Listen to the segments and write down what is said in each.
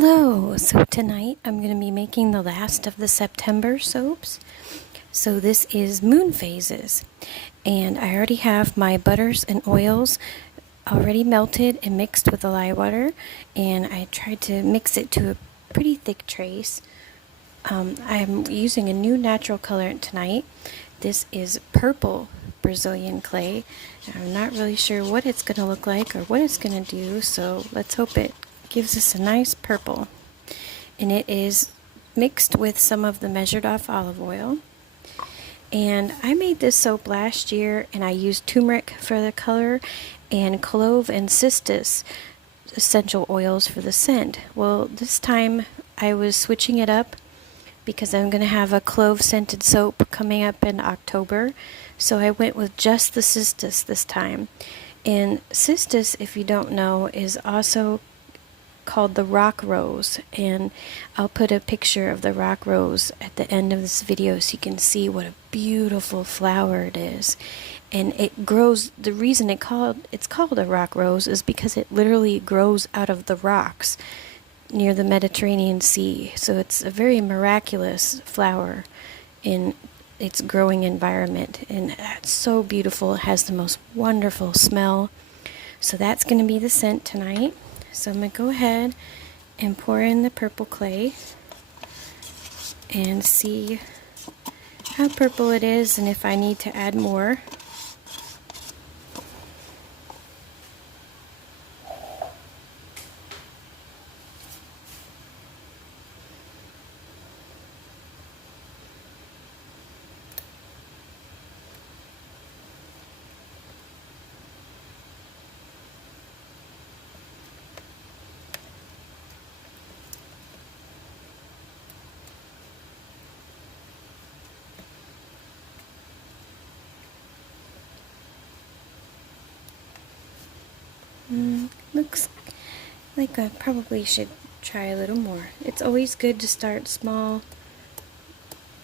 Hello, so tonight I'm going to be making the last of the September soaps. So this is Moon Phases, and I already have my butters and oils already melted and mixed with the lye water, and I tried to mix it to a pretty thick trace. I'm using a new natural colorant tonight. This is purple Brazilian clay. I'm not really sure what it's going to look like or what it's going to do, so let's hope it gives us a nice purple. And it is mixed with some of the measured off olive oil. And I made this soap last year, and I used turmeric for the color and clove and cistus essential oils for the scent. Well, this time I was switching it up because I'm going to have a clove scented soap coming up in October. So I went with just the cistus this time. And cistus, if you don't know, is also called the rock rose, and I'll put a picture of the rock rose at the end of this video so you can see what a beautiful flower it is. And it grows, the reason it's called a rock rose is because it literally grows out of the rocks near the Mediterranean Sea. So it's a very miraculous flower in its growing environment, and it's so beautiful. It has the most wonderful smell. So that's going to be the scent tonight. So I'm going to go ahead and pour in the purple clay and see how purple it is and if I need to add more. Looks like I probably should try a little more. It's always good to start small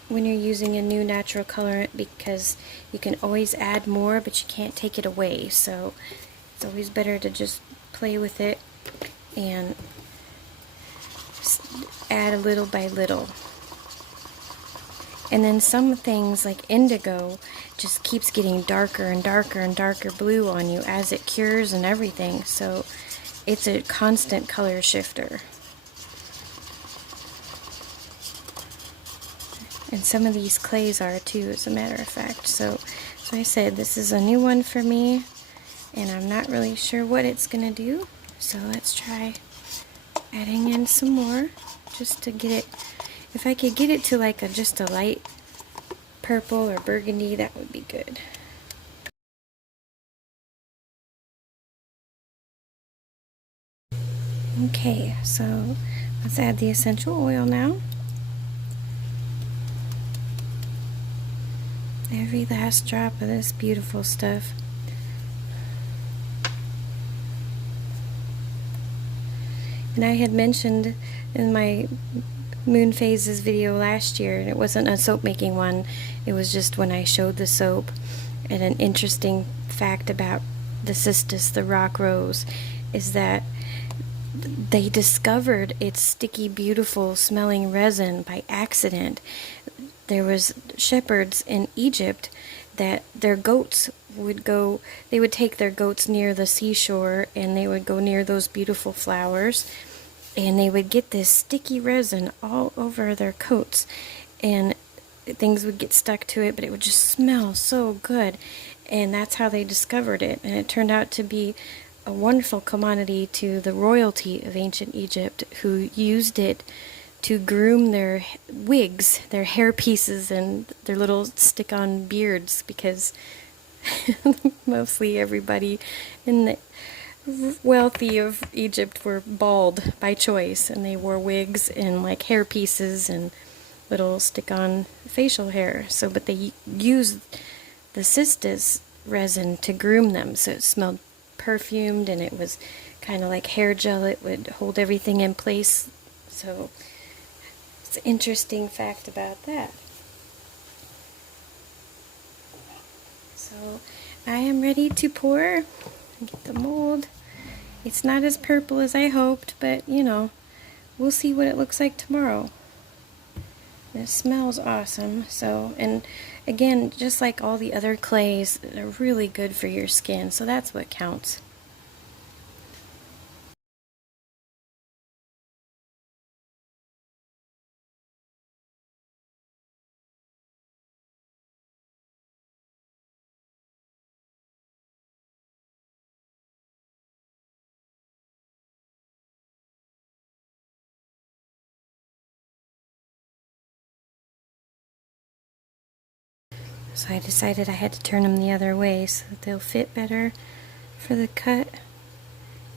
when you're using a new natural colorant because you can always add more, but you can't take it away. So it's always better to just play with it and add a little by little. And then some things like indigo just keeps getting darker and darker and darker blue on you as it cures and everything. So it's a constant color shifter. And some of these clays are too, as a matter of fact. So I said, this is a new one for me, and I'm not really sure what it's going to do. So let's try adding in some more just to get it. If I could get it to like just a light purple or burgundy, that would be good. Okay, so let's add the essential oil now. Every last drop of this beautiful stuff. And I had mentioned in my Moon Phases video last year, and it wasn't a soap making one, it was just when I showed the soap. And an interesting fact about the cistus, the rock rose, is that they discovered its sticky, beautiful smelling resin by accident. There was shepherds in Egypt that their goats would go, they would take their goats near the seashore and they would go near those beautiful flowers, and they would get this sticky resin all over their coats, and things would get stuck to it, but it would just smell so good. And that's how they discovered it, and it turned out to be a wonderful commodity to the royalty of ancient Egypt, who used it to groom their wigs, their hair pieces, and their little stick-on beards, because mostly everybody in the wealthy of Egypt were bald by choice, and they wore wigs and like hair pieces and little stick-on facial hair. So, but they used the cistus resin to groom them, so it smelled perfumed, and it was kind of like hair gel. It would hold everything in place. So it's an interesting fact about that. So I am ready to pour and get the mold. It's not as purple as I hoped, but you know, we'll see what it looks like tomorrow. It smells awesome. So, and again, just like all the other clays, they're really good for your skin. So that's what counts. So I decided I had to turn them the other way so that they'll fit better for the cut.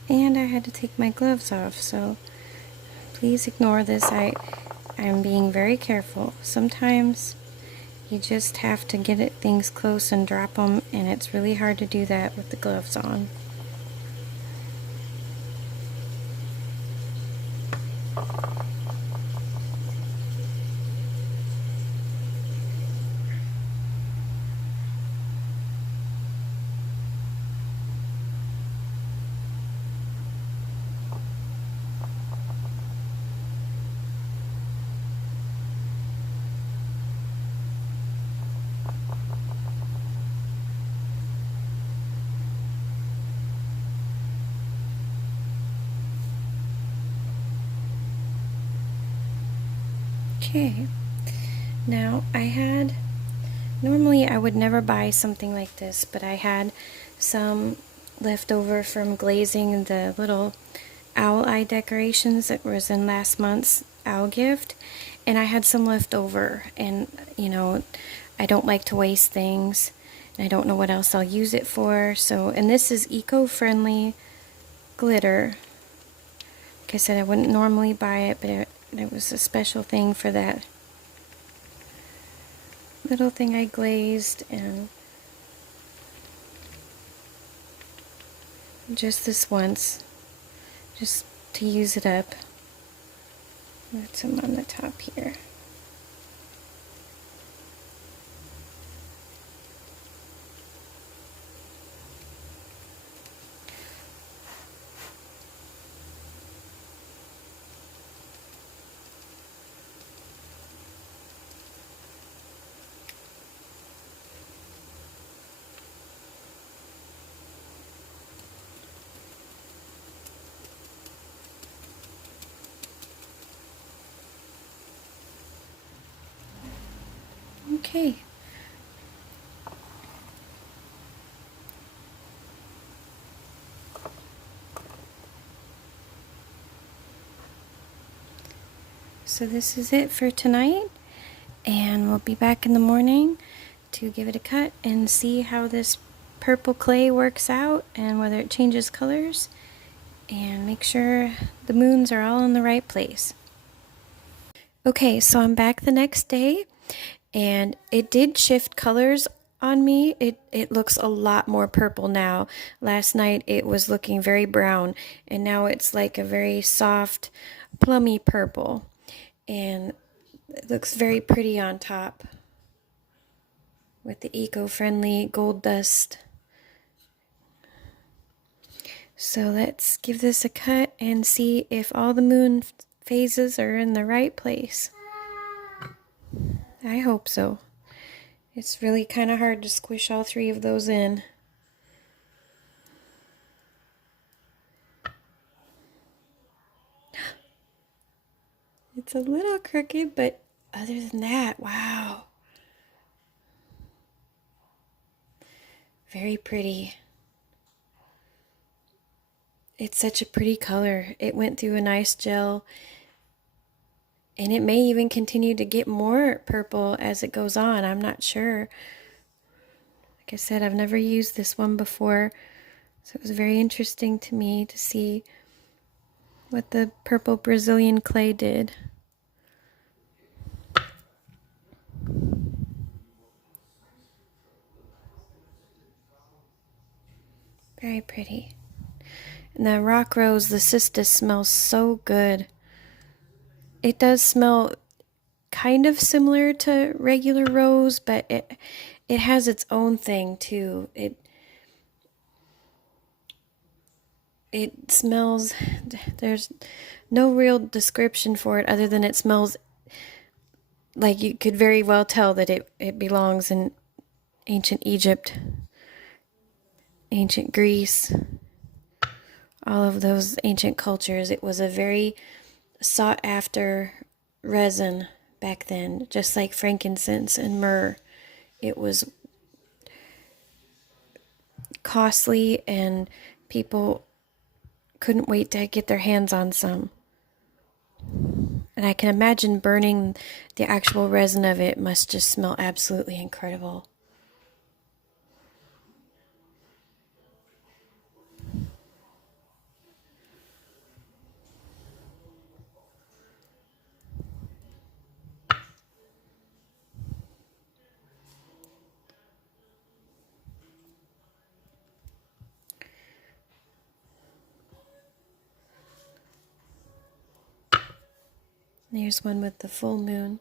And I had to take my gloves off, so please ignore this. I'm being very careful. Sometimes you just have to get it things close and drop them, and it's really hard to do that with the gloves on. Okay, now normally I would never buy something like this, but I had some left over from glazing the little owl eye decorations that was in last month's owl gift, and I had some left over, and you know, I don't like to waste things, and I don't know what else I'll use it for. So, and this is eco-friendly glitter. Like I said, I wouldn't normally buy it, but it was a special thing for that little thing I glazed, and just this once, just to use it up. Put some on the top here. Okay. So this is it for tonight, and we'll be back in the morning to give it a cut and see how this purple clay works out and whether it changes colors, and make sure the moons are all in the right place. Okay, so I'm back the next day, and it did shift colors on me. It looks a lot more purple now. Last night it was looking very brown, and now it's like a very soft, plummy purple, and it looks very pretty on top with the eco-friendly gold dust. So let's give this a cut and see if all the moon phases are in the right place. I hope so. It's really kind of hard to squish all three of those in. It's a little crooked, but other than that, wow. Very pretty. It's such a pretty color. It went through a nice gel, and it may even continue to get more purple as it goes on. I'm not sure. Like I said, I've never used this one before, so it was very interesting to me to see what the purple Brazilian clay did. Very pretty. And the rock rose, the cistus, smells so good. It does smell kind of similar to regular rose, but it has its own thing too. it smells, there's no real description for it other than it smells like you could very well tell that it belongs in ancient Egypt, ancient Greece, all of those ancient cultures. It was a very sought after resin back then, just like frankincense and myrrh. It was costly and people couldn't wait to get their hands on some. And I can imagine burning the actual resin of it must just smell absolutely incredible. There's one with the full moon.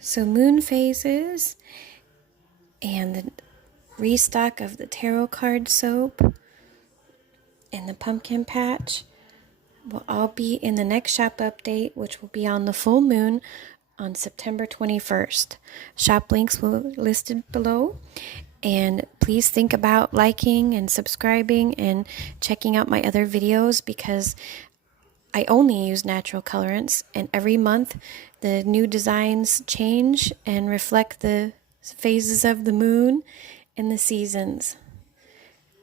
So moon phases and the restock of the tarot card soap and the pumpkin patch will all be in the next shop update, which will be on the full moon on September 21st. Shop links will be listed below. And please think about liking and subscribing and checking out my other videos, because I only use natural colorants, and every month the new designs change and reflect the phases of the moon and the seasons,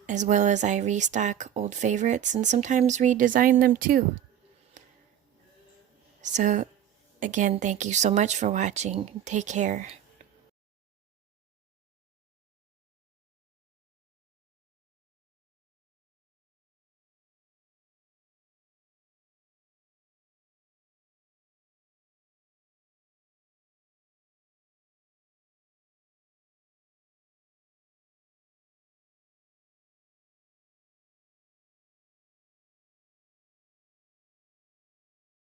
as well as I restock old favorites and sometimes redesign them too. So again, thank you so much for watching. Take care.